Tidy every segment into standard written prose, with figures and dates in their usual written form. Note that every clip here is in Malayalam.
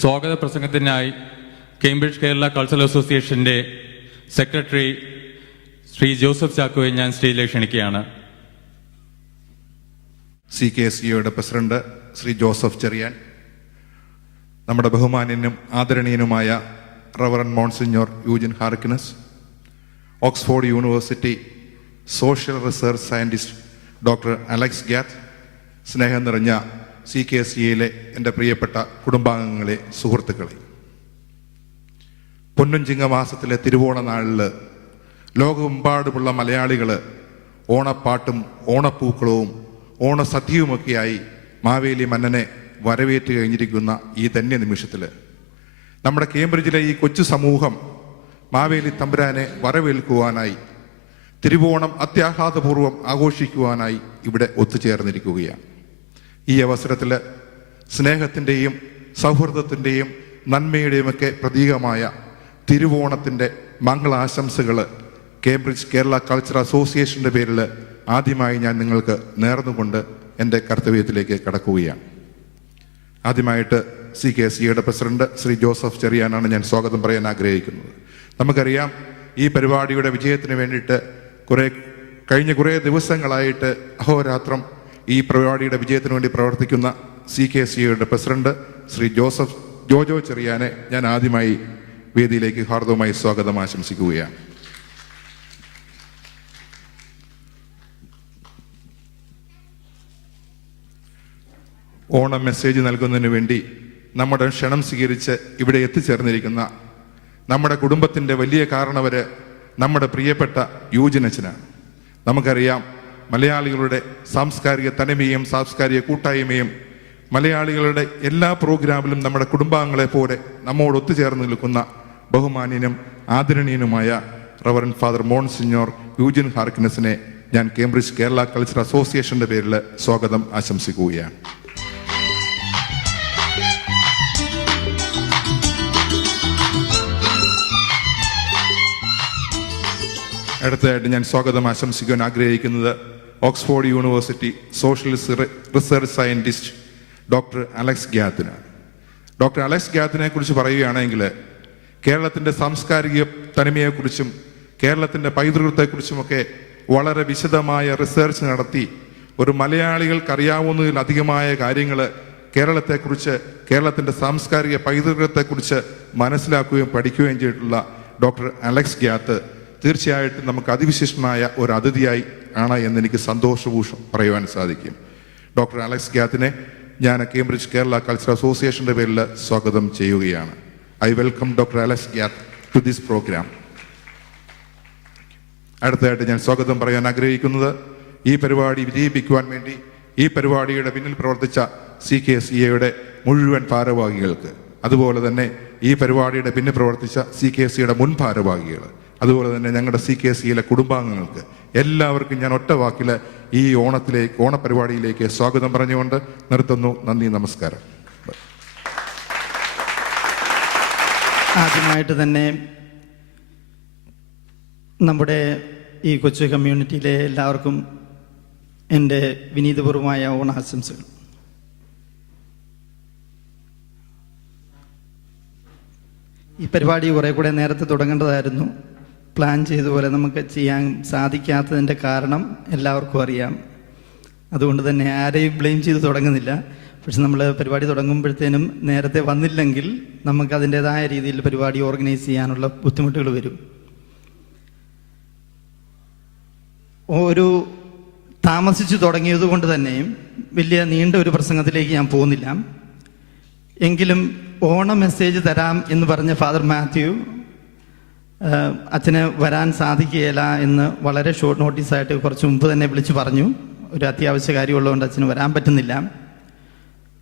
സ്വാഗത പ്രസംഗത്തിനായി കേംബ്രിഡ്ജ് കേരള കൾച്ചറൽ അസോസിയേഷൻ്റെ സെക്രട്ടറി ശ്രീ ജോസഫ് ചാക്കോയെ ഞാൻ സ്റ്റേജിലേക്ക് ക്ഷണിക്കുകയാണ്. CKCA president Shri Joseph Cherian, നമ്മുടെ ബഹുമാന്യനും ആദരണീയനുമായ reverend monsignor Eugene Harkness, Oxford university social research scientist doctor Alex ഗ്യാത്ത്, സ്നേഹം നിറഞ്ഞ CKCAയിലെ എൻ്റെ പ്രിയപ്പെട്ട കുടുംബാംഗങ്ങളെ, സുഹൃത്തുക്കളെ, പൊന്നും ചിങ്ങമാസത്തിലെ തിരുവോണ നാളിൽ ലോകമെമ്പാടുമുള്ള മലയാളികൾ ഓണപ്പാട്ടും ഓണപ്പൂക്കളവും ഓണസദ്യയുമൊക്കെയായി മാവേലി മന്നനെ വരവേറ്റ് കഴിഞ്ഞിരിക്കുന്ന ഈ ധന്യ നിമിഷത്തിൽ നമ്മുടെ കേംബ്രിഡ്ജിലെ ഈ കൊച്ചു സമൂഹം മാവേലി തമ്പുരാനെ വരവേൽക്കുവാനായി തിരുവോണം അത്യാഹ്ലാദപൂർവ്വം ആഘോഷിക്കുവാനായി ഇവിടെ ഒത്തുചേർന്നിരിക്കുകയാണ്. ഈ അവസരത്തിൽ സ്നേഹത്തിൻ്റെയും സൗഹൃദത്തിൻ്റെയും നന്മയുടെയുമൊക്കെ പ്രതീകമായ തിരുവോണത്തിൻ്റെ മംഗളാശംസകൾ കേംബ്രിഡ്ജ് കേരള കൾച്ചറൽ അസോസിയേഷൻ്റെ പേരിൽ ആദ്യമായി ഞാൻ നിങ്ങൾക്ക് നേർന്നുകൊണ്ട് എൻ്റെ കർത്തവ്യത്തിലേക്ക് കടക്കുകയാണ്. ആദ്യമായിട്ട് CKCA പ്രസിഡന്റ് ശ്രീ ജോസഫ് ചെറിയാനാണ് ഞാൻ സ്വാഗതം പറയാൻ ആഗ്രഹിക്കുന്നത്. നമുക്കറിയാം, ഈ പരിപാടിയുടെ വിജയത്തിന് വേണ്ടിയിട്ട് കഴിഞ്ഞ കുറേ ദിവസങ്ങളായിട്ട് അഹോരാത്രം ഈ പരിപാടിയുടെ വിജയത്തിന് വേണ്ടി പ്രവർത്തിക്കുന്ന CKCA പ്രസിഡന്റ് ശ്രീ ജോജോ ചെറിയാനെ ഞാൻ ആദ്യമായി വേദിയിലേക്ക് ഹാർദവമായി സ്വാഗതം ആശംസിക്കുകയാണ്. ഓണം മെസ്സേജ് നൽകുന്നതിന് വേണ്ടി നമ്മുടെ ക്ഷണം സ്വീകരിച്ച് ഇവിടെ എത്തിച്ചേർന്നിരിക്കുന്ന നമ്മുടെ കുടുംബത്തിൻ്റെ വലിയ കാരണവര് നമ്മുടെ പ്രിയപ്പെട്ട യൂജിനച്ചനാണ്. നമുക്കറിയാം, മലയാളികളുടെ സാംസ്കാരിക തനിമയും സാംസ്കാരിക കൂട്ടായ്മയും മലയാളികളുടെ എല്ലാ പ്രോഗ്രാമിലും നമ്മുടെ കുടുംബാംഗങ്ങളെ പോലെ നമ്മോട് ഒത്തുചേർന്ന് നിൽക്കുന്ന ബഹുമാന്യനും ആദരണീയനുമായ റവറൻ ഫാദർ മോൺസിഞ്ഞോർ യൂജിൻ ഹാർക്കിനസിനെ ഞാൻ കേംബ്രിഡ്ജ് കേരള കൾച്ചറൽ അസോസിയേഷൻ്റെ പേരിൽ സ്വാഗതം ആശംസിക്കുകയാണ്. അടുത്തതായിട്ട് ഞാൻ സ്വാഗതം ആശംസിക്കുവാൻ ആഗ്രഹിക്കുന്നത് Oxford university social research scientist doctor Alex ഗ്യാത്തിനാണ്. ഡോക്ടർ അലക്സ് ഗ്യാത്തിനെ കുറിച്ച് പറയുകയാണെങ്കിൽ കേരളത്തിൻ്റെ സാംസ്കാരിക തനിമയെക്കുറിച്ചും കേരളത്തിൻ്റെ പൈതൃകത്തെക്കുറിച്ചുമൊക്കെ വളരെ വിശദമായ റിസർച്ച് നടത്തി ഒരു മലയാളികൾക്കറിയാവുന്നതിലധികമായ കാര്യങ്ങൾ കേരളത്തെക്കുറിച്ച്, കേരളത്തിൻ്റെ സാംസ്കാരിക പൈതൃകത്തെക്കുറിച്ച് മനസ്സിലാക്കുകയും പഠിക്കുകയും ചെയ്തിട്ടുള്ള ഡോക്ടർ അലക്സ് ഗ്യാത്ത് തീർച്ചയായിട്ടും നമുക്ക് അതിവിശിഷ്ടമായ ഒരു അതിഥിയായി ആണ് എന്നെനിക്ക് സന്തോഷപൂർവ്വം പറയുവാൻ സാധിക്കും. ഡോക്ടർ അലക്സ് ഗ്യാത്തിനെ ഞാൻ കേംബ്രിഡ്ജ് കേരള കൾച്ചറൽ അസോസിയേഷൻ്റെ പേരിൽ സ്വാഗതം ചെയ്യുകയാണ്. ഐ വെൽക്കം ഡോക്ടർ അലക്സ് ഗ്യാത്ത് ടു ദിസ് പ്രോഗ്രാം. അടുത്തതായിട്ട് ഞാൻ സ്വാഗതം പറയാൻ ആഗ്രഹിക്കുന്നത് ഈ പരിപാടി വിജയിപ്പിക്കുവാൻ വേണ്ടി ഈ പരിപാടിയുടെ പിന്നിൽ പ്രവർത്തിച്ച CKCA മുഴുവൻ ഭാരവാഹികൾക്ക്, അതുപോലെ തന്നെ ഈ പരിപാടിയുടെ പിന്നിൽ പ്രവർത്തിച്ച CKCA മുൻ ഭാരവാഹികൾ, അതുപോലെ തന്നെ ഞങ്ങളുടെ CKCA കുടുംബാംഗങ്ങൾക്ക് എല്ലാവർക്കും ഞാൻ ഒറ്റ വാക്കിൽ ഈ ഓണപരിപാടിയിലേക്ക് സ്വാഗതം പറഞ്ഞുകൊണ്ട് നിർത്തുന്നു. നന്ദി, നമസ്കാരം. ആദ്യമായിട്ട് തന്നെ നമ്മുടെ ഈ കൊച്ചു കമ്മ്യൂണിറ്റിയിലെ എല്ലാവർക്കും എൻ്റെ വിനീതപൂർവമായ ഓണാശംസകൾ. ഈ പരിപാടി കുറേ കൂടെ നേരത്തെ തുടങ്ങേണ്ടതായിരുന്നു. പ്ലാൻ ചെയ്തതുപോലെ നമുക്ക് ചെയ്യാൻ സാധിക്കാത്തതിൻ്റെ കാരണം എല്ലാവർക്കും അറിയാം. അതുകൊണ്ട് തന്നെ ആരെയും ബ്ലെയിം ചെയ്ത് തുടങ്ങുന്നില്ല. പക്ഷെ നമ്മൾ പരിപാടി തുടങ്ങുമ്പോഴത്തേനും നേരത്തെ വന്നില്ലെങ്കിൽ നമുക്ക് അതിൻ്റെതായ രീതിയിൽ പരിപാടി ഓർഗനൈസ് ചെയ്യാനുള്ള ബുദ്ധിമുട്ടുകൾ വരും. ഒരു താമസിച്ച് തുടങ്ങിയത് കൊണ്ട് തന്നെ വലിയ നീണ്ട ഒരു പ്രസംഗത്തിലേക്ക് ഞാൻ പോകുന്നില്ല. എങ്കിലും ഓണം മെസ്സേജ് തരാം എന്ന് പറഞ്ഞ ഫാദർ മാത്യു അച്ഛന് വരാൻ സാധിക്കുകയില്ല എന്ന് വളരെ ഷോർട്ട് നോട്ടീസായിട്ട് കുറച്ച് മുമ്പ് തന്നെ വിളിച്ച് പറഞ്ഞു. ഒരു അത്യാവശ്യ കാര്യമുള്ളതുകൊണ്ട് അച്ഛന് വരാൻ പറ്റുന്നില്ല.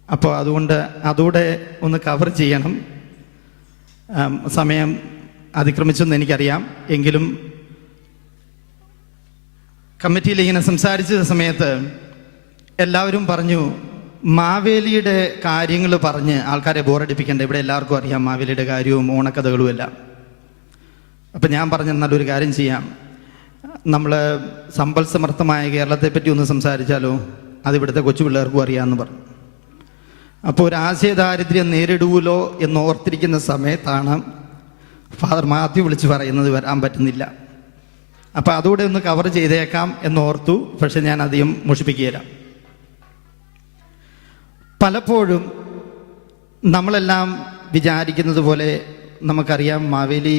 അപ്പോൾ അതുകൊണ്ട് അതുകൂടെ ഒന്ന് കവർ ചെയ്യണം. സമയം അതിക്രമിച്ചെന്ന് എനിക്കറിയാം. എങ്കിലും കമ്മിറ്റിയിൽ ഇങ്ങനെ സംസാരിച്ച സമയത്ത് എല്ലാവരും പറഞ്ഞു, മാവേലിയുടെ കാര്യങ്ങൾ പറഞ്ഞ് ആൾക്കാരെ ബോറടിപ്പിക്കേണ്ട, ഇവിടെ എല്ലാവർക്കും അറിയാം മാവേലിയുടെ കാര്യവും ഓണക്കഥകളും എല്ലാം. അപ്പം ഞാൻ പറഞ്ഞ നല്ലൊരു കാര്യം ചെയ്യാം, നമ്മൾ സമ്പൽ സമർത്ഥമായ കേരളത്തെ പറ്റി ഒന്ന് സംസാരിച്ചാലോ, അതിവിടുത്തെ കൊച്ചു പിള്ളേർക്കും അറിയാമെന്ന് പറഞ്ഞു. അപ്പോൾ ഒരു ആശയദാരിദ്ര്യം നേരിടുമല്ലോ എന്ന് ഓർത്തിരിക്കുന്ന സമയത്താണ് ഫാദർ മാത്യു വിളിച്ച് പറയുന്നത് വരാൻ പറ്റുന്നില്ല. അപ്പോൾ അതുകൂടെ ഒന്ന് കവർ ചെയ്തേക്കാം എന്നോർത്തു. പക്ഷെ ഞാൻ അധികം മുഷിപ്പിക്കുകയില്ല. പലപ്പോഴും നമ്മളെല്ലാം വിചാരിക്കുന്നത് പോലെ നമുക്കറിയാം, മാവേലി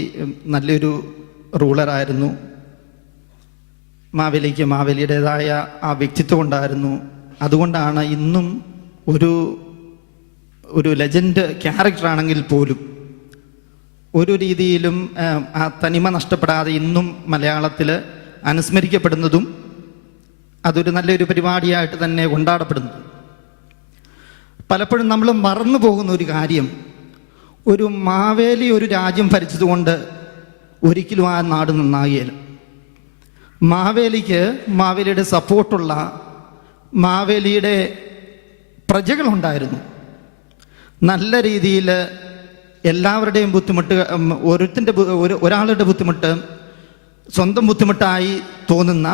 നല്ലൊരു റൂളറായിരുന്നു. മാവേലിക്ക് മാവേലിയുടേതായ ആ വ്യക്തിത്വം ഉണ്ടായിരുന്നു. അതുകൊണ്ടാണ് ഇന്നും ഒരു ലെജൻഡ് ക്യാരക്ടറാണെങ്കിൽ പോലും ഒരു രീതിയിലും ആ തനിമ നഷ്ടപ്പെടാതെ ഇന്നും മലയാളത്തിൽ അനുസ്മരിക്കപ്പെടുന്നതും അതൊരു നല്ലൊരു പരിപാടിയായിട്ട് തന്നെ കൊണ്ടാടപ്പെടുന്നു. പലപ്പോഴും നമ്മൾ മറന്നു പോകുന്ന ഒരു കാര്യം, ഒരു മാവേലി ഒരു രാജ്യം ഭരിച്ചതുകൊണ്ട് ഒരിക്കലും ആ നാട് നന്നാകുകയില്ല. മാവേലിയുടെ സപ്പോർട്ടുള്ള മാവേലിയുടെ പ്രജകളുണ്ടായിരുന്നു. നല്ല രീതിയിൽ എല്ലാവരുടെയും ബുദ്ധിമുട്ട്, ഒരാളുടെ ബുദ്ധിമുട്ട് സ്വന്തം ബുദ്ധിമുട്ടായി തോന്നുന്ന,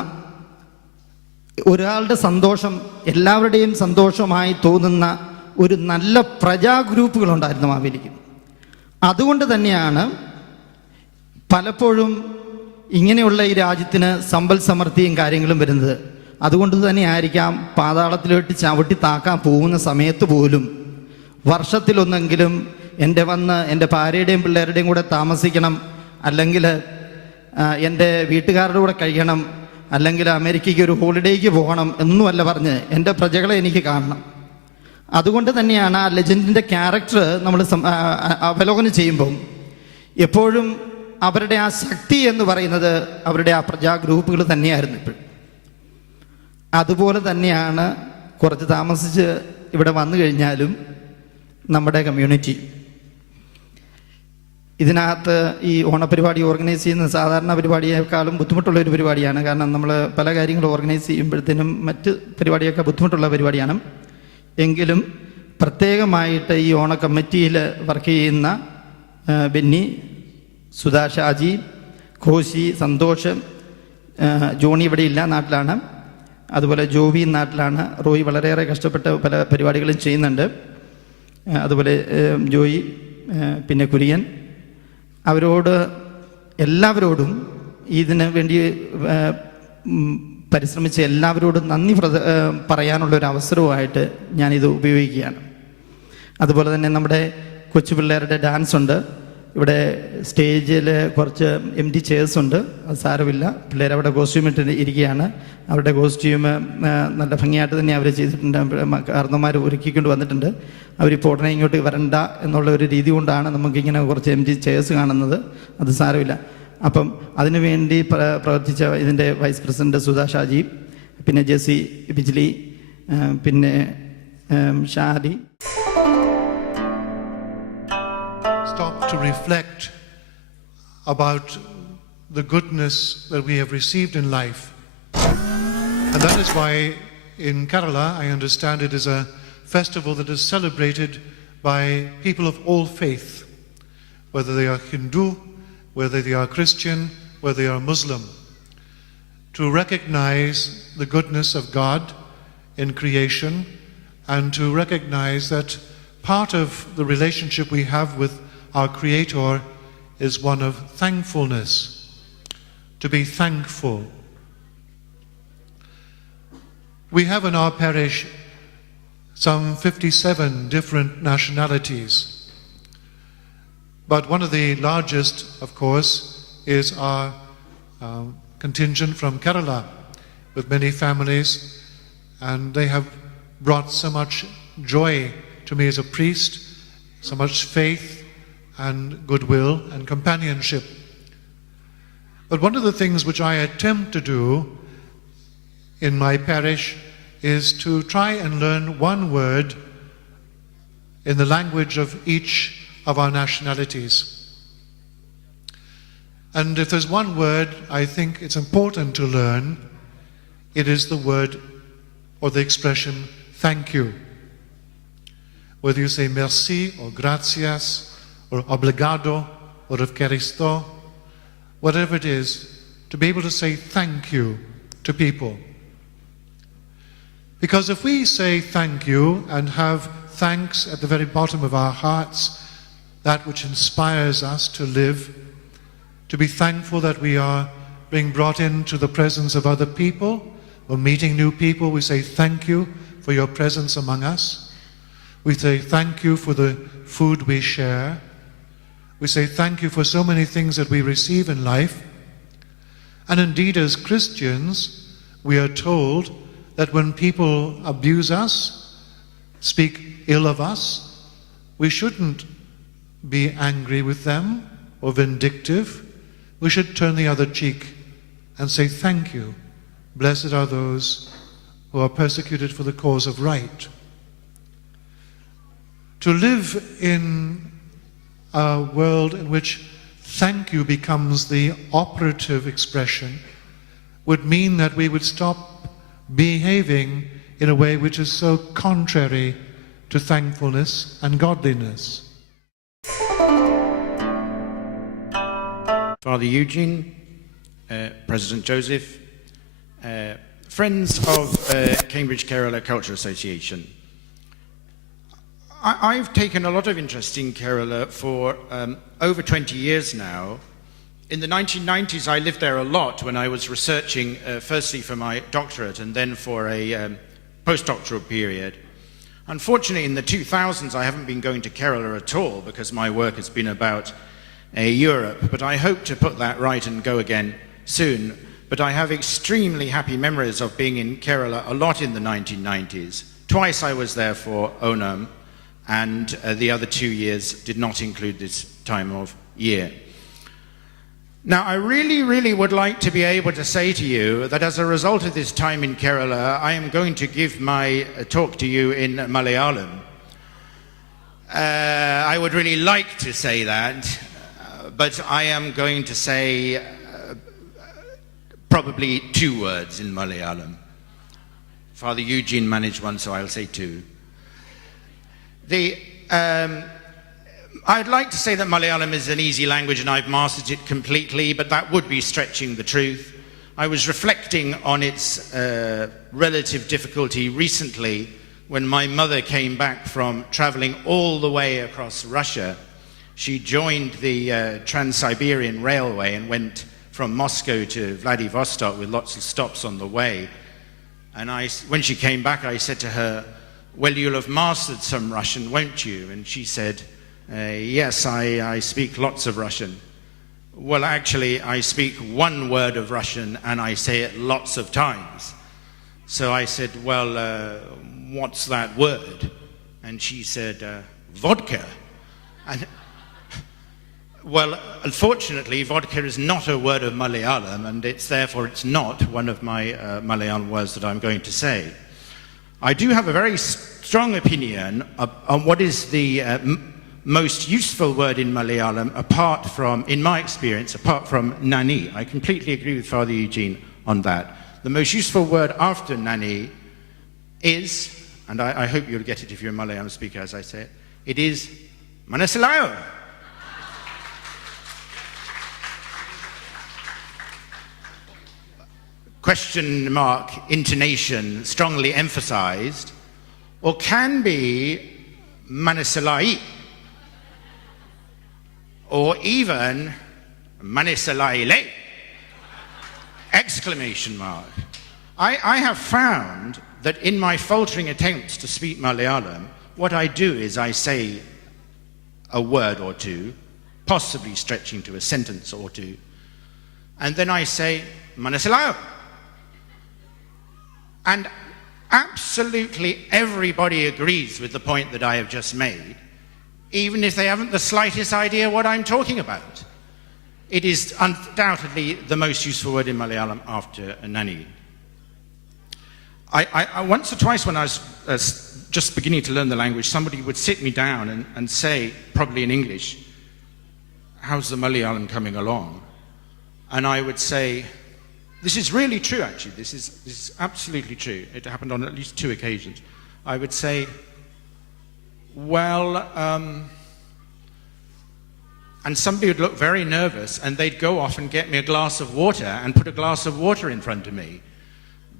ഒരാളുടെ സന്തോഷം എല്ലാവരുടെയും സന്തോഷമായി തോന്നുന്ന ഒരു നല്ല പ്രജാ ഗ്രൂപ്പുകളുണ്ടായിരുന്നു മാവേലിക്ക്. അതുകൊണ്ട് തന്നെയാണ് പലപ്പോഴും ഇങ്ങനെയുള്ള ഈ രാജ്യത്തിന് സമ്പൽ സമൃദ്ധിയും കാര്യങ്ങളും വരുന്നത്. അതുകൊണ്ട് തന്നെ ആയിരിക്കാം പാതാളത്തിലോട്ട് ചവിട്ടി താക്കാൻ പോകുന്ന സമയത്ത് പോലും വർഷത്തിലൊന്നെങ്കിലും എൻ്റെ ഭാര്യയുടെയും പിള്ളേരുടെയും കൂടെ താമസിക്കണം, അല്ലെങ്കിൽ എൻ്റെ വീട്ടുകാരുടെ കൂടെ കഴിയണം, അല്ലെങ്കിൽ അമേരിക്കയ്ക്ക് ഒരു ഹോളിഡേക്ക് പോകണം എന്നുമല്ല പറഞ്ഞ് എൻ്റെ പ്രജകളെ എനിക്ക് കാണണം. അതുകൊണ്ട് തന്നെയാണ് ആ ലെജൻഡിൻ്റെ ക്യാരക്ടർ നമ്മൾ അവലോകനം ചെയ്യുമ്പം എപ്പോഴും അവരുടെ ആ ശക്തി എന്ന് പറയുന്നത് അവരുടെ ആ പ്രജാ ഗ്രൂപ്പുകൾ തന്നെയായിരുന്നു. ഇപ്പോഴും അതുപോലെ തന്നെയാണ് കുറച്ച് താമസിച്ച് ഇവിടെ വന്നു കഴിഞ്ഞാലും നമ്മുടെ കമ്മ്യൂണിറ്റി. ഇതിനകത്ത് ഈ ഓണപരിപാടി ഓർഗനൈസ് ചെയ്യുന്ന സാധാരണ പരിപാടിയേക്കാളും ബുദ്ധിമുട്ടുള്ളൊരു പരിപാടിയാണ്. കാരണം നമ്മൾ പല കാര്യങ്ങളും ഓർഗനൈസ് ചെയ്യുമ്പോഴത്തേനും മറ്റ് പരിപാടിയൊക്കെ ബുദ്ധിമുട്ടുള്ള പരിപാടിയാണ്. എങ്കിലും പ്രത്യേകമായിട്ട് ഈ ഓണ കമ്മിറ്റിയിൽ വർക്ക് ചെയ്യുന്ന ബെന്നി, സുധാ, ഷാജി, ഘോഷി, സന്തോഷ്, ജോണി ഇവിടെ ഇല്ല, നാട്ടിലാണ്. അതുപോലെ ജോവി നാട്ടിലാണ്. റോയി വളരെയേറെ കഷ്ടപ്പെട്ട് പല പരിപാടികളും ചെയ്യുന്നുണ്ട്. അതുപോലെ ജോയി, പിന്നെ കുര്യൻ, എല്ലാവരോടും ഇതിന് വേണ്ടി പരിശ്രമിച്ച എല്ലാവരോടും നന്ദി പറയാനുള്ളൊരു അവസരവുമായിട്ട് ഞാനിത് ഉപയോഗിക്കുകയാണ്. അതുപോലെ തന്നെ നമ്മുടെ കൊച്ചു പിള്ളേരുടെ ഡാൻസ് ഉണ്ട്. ഇവിടെ സ്റ്റേജിൽ കുറച്ച് എംറ്റി ചെയർസ് ഉണ്ട്. അത് സാരമില്ല, പിള്ളേരവിടെ കോസ്റ്റ്യൂം ഇട്ട് ഇരിക്കുകയാണ്. അവരുടെ കോസ്റ്റ്യൂം നല്ല ഭംഗിയായിട്ട് തന്നെ അവർ ചെയ്തിട്ടുണ്ട്. കാരണവന്മാർ ഒരുക്കിക്കൊണ്ട് വന്നിട്ടുണ്ട്. അവരിപ്പോൾ ഉടനെ ഇങ്ങോട്ട് വരണ്ട എന്നുള്ള ഒരു രീതി കൊണ്ടാണ് നമുക്കിങ്ങനെ കുറച്ച് എംറ്റി ചെയർസ് കാണുന്നത്. അത് സാരമില്ല. അപ്പം അതിനുവേണ്ടി പ്രവർത്തിച്ച ഇതിൻ്റെ വൈസ് പ്രസിഡന്റ് സുധാ ഷാജി, പിന്നെ ജെസി ബിജ്ലി, പിന്നെ Shari. Stop to reflect about the goodness that we have received in life. And that is why in Kerala, I understand it is a festival that is celebrated by people of all faith, whether they are Hindu, whether they are Christian, whether they are Muslim, to recognize the goodness of God in creation and to recognize that part of the relationship we have with our Creator is one of thankfulness, to be thankful. We have in our parish some 57 different nationalities. But one of the largest, of course, is our contingent from Kerala, with many families, and they have brought so much joy to me as a priest, so much faith and goodwill and companionship. But one of the things which I attempt to do in my parish is to try and learn one word in the language of each of our nationalities. And if there's one word I think it's important to learn, it is the word or the expression thank you. Whether you say merci or gracias or obrigado or evcharisto, whatever it is, to be able to say thank you to people. Because if we say thank you and have thanks at the very bottom of our hearts, that which inspires us to live, to be thankful that we are being brought into the presence of other people. We're meeting new people. We say thank you for your presence among us. We say thank you for the food we share. We say thank you for so many things that we receive in life. And indeed, as Christians, we are told that when people abuse us, speak ill of us, we shouldn't be angry with them or vindictive. We should turn the other cheek and say thank you. Blessed are those who are persecuted for the cause of right. To live in a world in which thank you becomes the operative expression would mean that we would stop behaving in a way which is so contrary to thankfulness and godliness. Father Eugene, President Joseph, friends of Cambridge Kerala Culture Association. I've taken a lot of interest in Kerala for over 20 years now. In the 1990s, I lived there a lot when I was researching, firstly for my doctorate and then for a postdoctoral period. Unfortunately, in the 2000s, I haven't been going to Kerala at all because my work has been about Europe, but I hope to put that right and go again soon. But I have extremely happy memories of being in Kerala a lot in the 1990s. Twice I was there for Onam, and the other 2 years did not include this time of year. Now, I really would like to be able to say to you that as a result of this time in Kerala, I am going to give my talk to you in Malayalam. I would really like to say that, but I am going to say probably 2 words in Malayalam. Father Eugene managed one, so I'll say 2. I'd like to say that Malayalam is an easy language and I've mastered it completely, but that would be stretching the truth. I was reflecting on its relative difficulty recently when my mother came back from traveling all the way across Russia. She joined the Trans-Siberian Railway and went from Moscow to Vladivostok with lots of stops on the way. And when she came back, I said to her, "Well, you'll have mastered some Russian, won't you?" And she said, "Yes, I speak lots of Russian." Well, actually, I speak 1 word of Russian and I say it lots of times. So I said, "Well, what's that word?" And she said, "Vodka." And well, unfortunately, vodka is not a word of Malayalam, and therefore it's not one of my Malayalam words that I'm going to say. I do have a very strong opinion on what is the most useful word in Malayalam, apart from, in my experience, apart from nani. I completely agree with Father Eugene on that. The most useful word after nani is, and I hope you'll get it if you're a Malayalam speaker as I say it, it is manasilayo. Question mark intonation strongly emphasized, or can be manisalai, or even manisalaile, exclamation mark. I have found that in my faltering attempts to speak Malayalam, what I do is I say a word or two, possibly stretching to a sentence or two, and then I say manasilayo. And absolutely everybody agrees with the point that I have just made, even if they haven't the slightest idea what I'm talking about. It is undoubtedly the most useful word in Malayalam after nani. I once or twice when I was just beginning to learn the language, somebody would sit me down and say, probably in English, "How's the Malayalam coming along?" And I would say, this is really true, actually. This is absolutely true. It happened on at least 2 occasions. I would say, well, and somebody would look very nervous and they'd go off and get me a glass of water and put a glass of water in front of me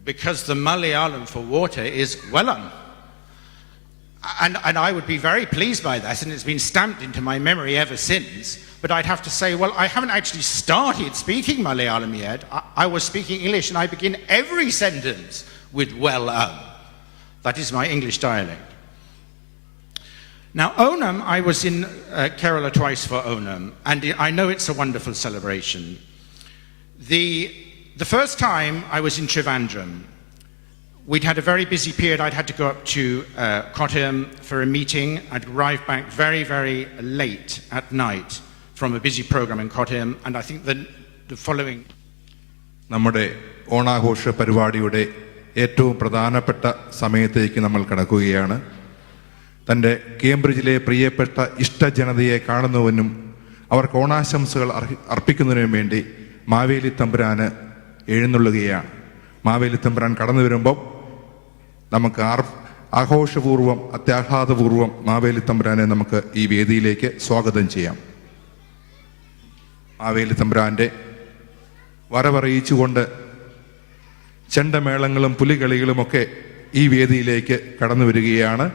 because the Malayalam for water is wellam. And I would be very pleased by that, and it's been stamped into my memory ever since. But I'd have to say, well, I haven't actually started speaking Malayalam yet. I was speaking English, and I begin every sentence with well. That is my English dialect. Now, Onam, I was in Kerala twice for Onam, and I know it's a wonderful celebration. The first time I was in Trivandrum, we'd had a very busy period. I'd had to go up to Kottayam for a meeting. I'd arrived back very, very late at night from a busy program in Kottayam, and I think the following... നമ്മുടെ ഓണാഘോഷ പരിപാടിയുടെ ഏറ്റവും പ്രധാനപ്പെട്ട സമയത്തേക്ക് നമ്മൾ കടക്കുകയാണ്. തൻ്റെ കേംബ്രിഡ്ജിലെ പ്രിയപ്പെട്ട ഇഷ്ടജനതയെ കാണുന്നതിനും അവർക്ക് ഓണാശംസകൾ അർപ്പിക്കുന്നതിനും വേണ്ടി മാവേലി തമ്പുരാന് എഴുന്നള്ളുകയാണ്. മാവേലി തമ്പുരാൻ കടന്നു വരുമ്പോൾ നമുക്ക് ആഘോഷപൂർവ്വം അത്യാഹ്ലാദപൂർവ്വം മാവേലി തമ്പുരാനെ നമുക്ക് ഈ വേദിയിലേക്ക് സ്വാഗതം ചെയ്യാം. മാവേലി തമ്പുരാൻ്റെ വരവറിയിച്ചുകൊണ്ട് ചെണ്ടമേളങ്ങളും പുലികളികളുമൊക്കെ ഈ വേദിയിലേക്ക് കടന്നു വരികയാണ്.